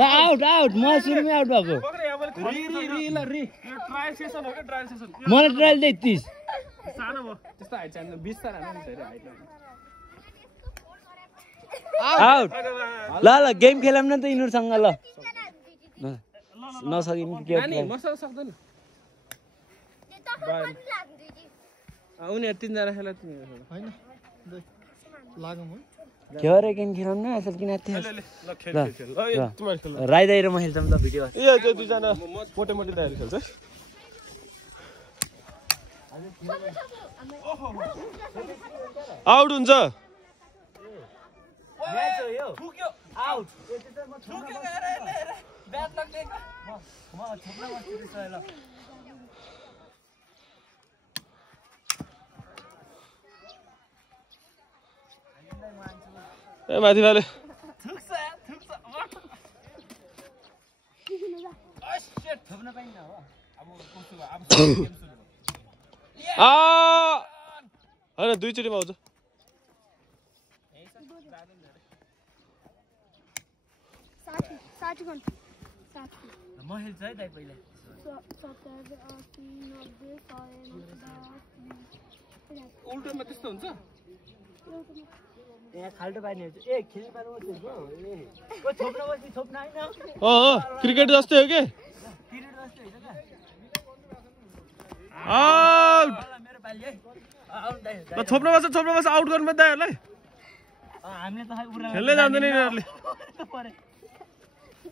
out out म सुरुमै out भएको मलाई ट्रायल 33 सानो भयो त्यस्तो हाइट चाहिदैन 20 त हाल्नु नि धेरै हाइट आउट ल ल गेम खेलौँ न त यिनीहरुसँग ल नसकिन के मसँग सक्दैन उनीहरु तीनजना खेला तिमीहरु हैन लागौँ है के अरे गेम खेलौँ न असल किन थिए ल खेल तिमीहरु खेल राई दाइ र म खेल्छौँ ल भिडियो ए त्यो दुईजना मोटे मोटे दाइहरु खेल्छ आउट हुन्छ म्याच हो यो ठुक्यो आउट ठुक्यो अरे ब्याट लाग्दै म छोप्न बस्छु ल ए माथि भाले थुक्छ थप्न पाइन्न हो अब कस्तो अब हैन दुई चोटीमा आउँछ म खेल्छु है दाइ पहिला उल्टोमा त्यस्तो हुन्छ ए खाल्टो पानी हुन्छ ए खेल्नु पार्नु बस्छु ए ओ छोप्न बस्नु छोप्न हैन क्रिकेट जस्तै हो के क्रिकेट जस्तै हैन आउट मेरो पाली है आउट दाइ छोप्न बस आउट गर्नु पर्छ दाइहरुलाई हामीले त उरा खेल्नै जान्दैन यिनीहरुले परे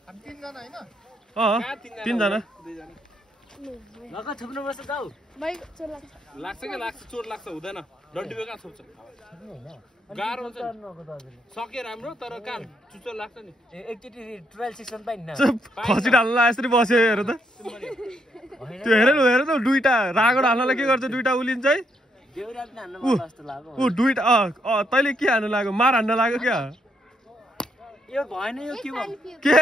हामी तीनजना हैन तीनजना लगा छोप्न बस्छ जाऊ भाइ चोर लाग्छ के लाग्छ चोर लाग्छ हुँदैन डन्डीबे कहाँ छोप्छ गाह्रो हुन्छ सक्यो राम्रो तर कहाँ चुचो लाग्छ नि एकचोटी ट्रायल सेक्सन पाइन्न खसी ढाल्न यसरी बस्यो हेर त त्यो हेर त दुईटा रागड हाल्नलाई के गर्छ दुईटा उलिन्छ है देउराले हान्न मन जस्तो लाग्यो ऊ दुईटा तैले के हान्न लाग्यो मार हान्न लाग्यो क्या यो भएन यो के भयो के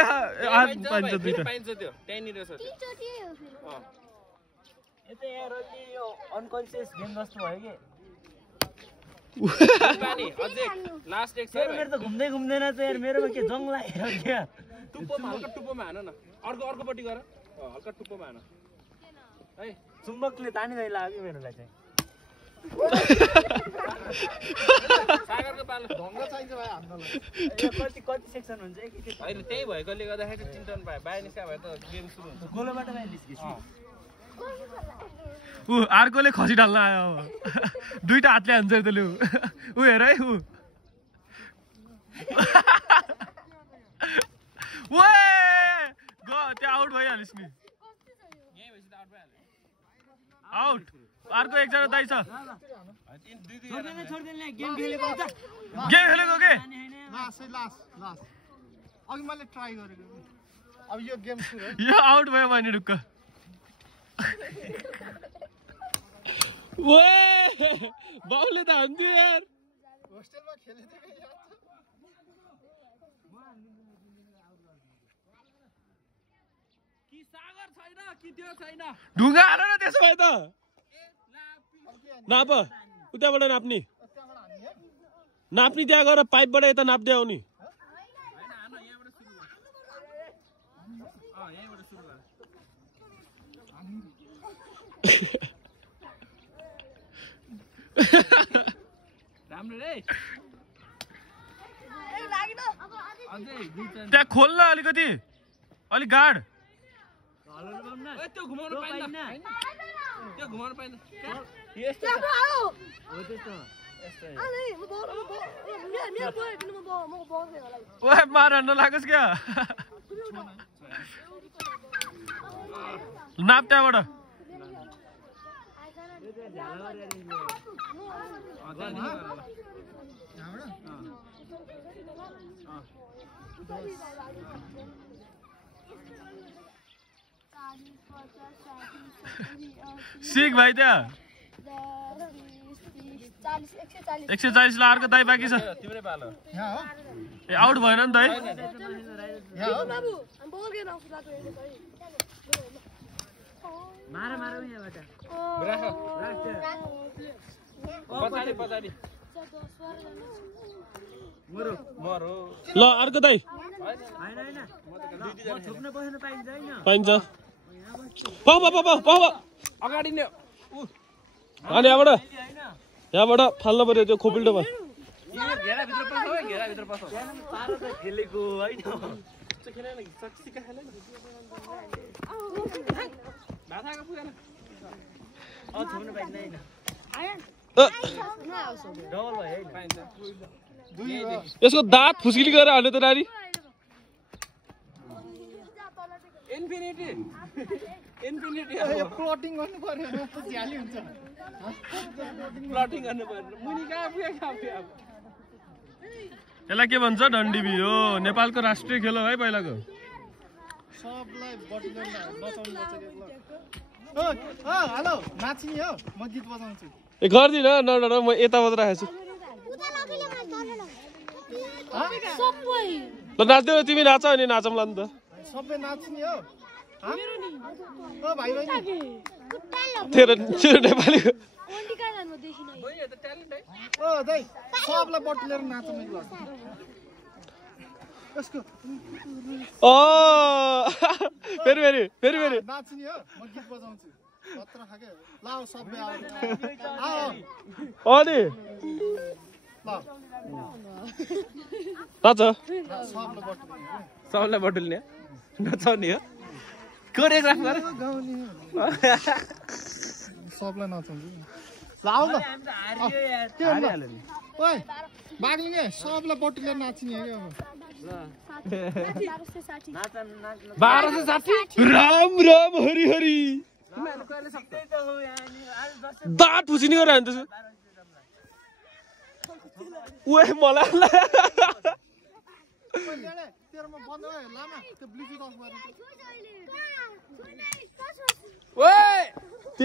आज पाइन्छ दुईटा पाइन्छ त्यो त्यही रहेछ यो त यार यो अनकन्सियस गेम जस्तो भयो के पानी अझै लास्ट एक छ मेरो त घुम्दैन त यार मेरोमा के जङ लाग्यो क्या टुप्पोमा हल्का टुप्पोमा हान न अर्कोपट्टि गर हल्का टुप्पोमा हान है चुम्बकले तानिदै लाग्यो मेरोलाई चाहिँ सागरको पालो ढङ्ग चाहिन्छ भाइ हान्नलाई कति सेक्सन हुन्छ एकैचोटि हैन त्यही भएकोले गर्दाखेरि चाहिँ 3 टन भयो बाहिर निस्का भए त गेम सुरु हुन्छ गोलोबाट बाहिर निस्कियो ऊ अर्कोले खसी ढाल्न आयो अब दुईटा हातले हान्छ त्यसले ऊ हेर है ऊ ओए त्यो आउट भइहालिस् नि यही भएपछि त आउट भइहाल्यो आउट अर्को एकजना दाइ छ छोड्दैन गेम खेलेको हुन्छ गेम खेलेको के लास्ट अघि मैले ट्राई गरेको अब यो गेम सुरु है यो आउट भयो भने ढुक्क ओए बाउले त हान्थ्यो यार होस्टेलमा खेलेको के याद कि सागर छैन कि त्यो छैन ढुङ्गा हाल न त्यसो भए त नाप उताबाट नाप्ने त्यहाँ गएर पाइपबाट यता नाप्दै आउने राम्रो रे त्यहाँ खोल्न अलिकति अलिक गाड त्यो घुमाउन पाइन्न त्यो घुमाउन पाइन्न ओए मार हान्न लागोस् क्या नाप त्यहाँबाट सिक भाइ त्यहाँ 140 ला अर्को दाइ बाँकी छ तिम्रै पालो ए आउट भएन नि त है मार यहाँबाट पछाडि ल अर्को दाइ पाइन्छ अगाडि नै अनि यहाँबाट फाल्नु पर्यो त्यो खोपिल्टोमा घेराभित्र पस्छ है घेराभित्र पस्छ पारो त खेलेको होइन भाषाको पुगेन छोड्नु पाइँदैन डबल भयो है पाइन्छ यसको दाँत फुस्किली गरेर हाल्ने त नानी इन्फिनिटी प्लटिङ गर्नु पर्यो झ्याली हुन्छ प्लटिङ गर्नु पर्यो मुनि कहाँ पुग्यो यसलाई के भन्छ डन्डीबी हो नेपालको राष्ट्रिय खेल हो है पहिलाको सबलाई बटुलेर बचाउनु पर्छ हेलो नाच्ने हो म गीत बजाउँछु ए गर्दिन न म यता मात्र राखेको छु ल नाच्दै तिमी नाच अनि नाचौँला नि त सबै नाच्ने हो ओ भाइ बहिनी तेरो नेपाली ओ दाइ सबलाई बटुलेर नाचौँ एक ल यसको फेरि नाच्ने हो म गीत बजाउँछु पत्र खाके लाउ सबै आऊ अनि ल नाच सबलाई बटुल्ने नचाउने हो कोरियोग्राफ गर गाउने सबलाई नचाउँछु लाउ ल के ओइ बाग्लिङे सबलाई बटुलेर नाच्ने हो के अब 1260 राम राम हरि हरि दाँत फुसिनी गरेर हान्दैछु ओए मलाई तेरोमा बन्द भयो लामा त्यो ब्लुटुथ अफ गरेर